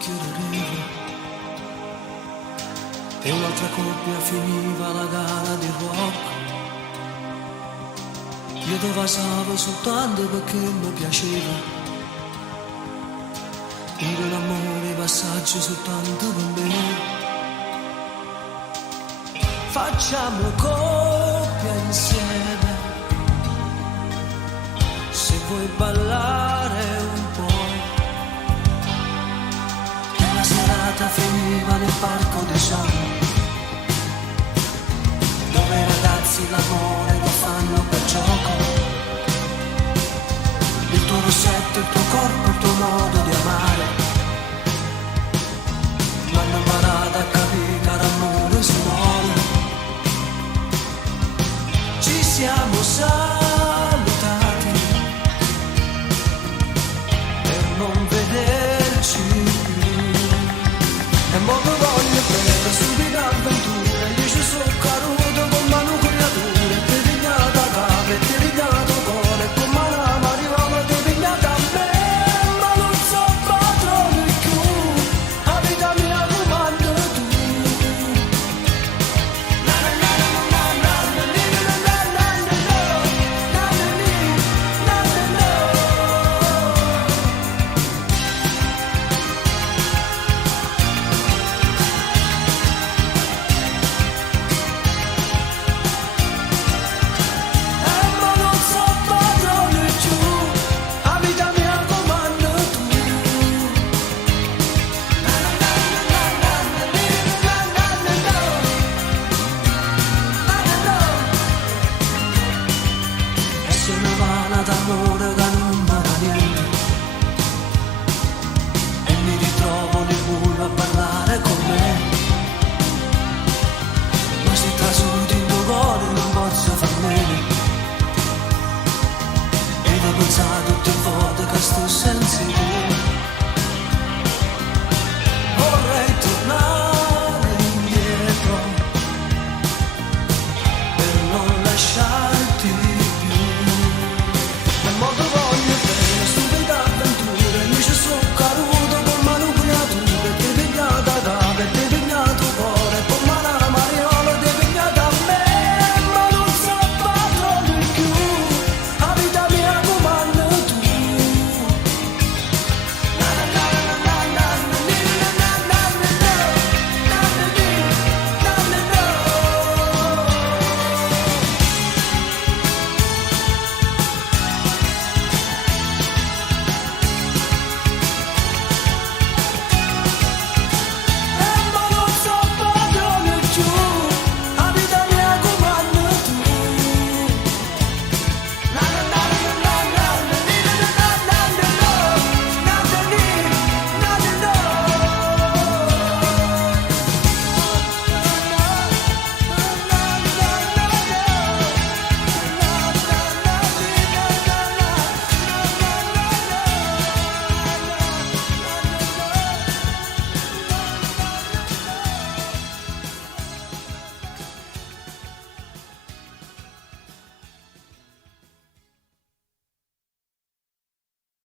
bicchiere arriva e un'altra coppia finiva la gara di rock. Io dove stavo soltanto perché mi piaceva, io l'amore passaggio soltanto per me. Facciamo coppia insieme, se vuoi ballare un po'. E la serata finiva nel parco dei sogni, dove i ragazzi l'amore lo fanno per gioco. Il tuo rossetto, il tuo corpo, il tuo modo di amare,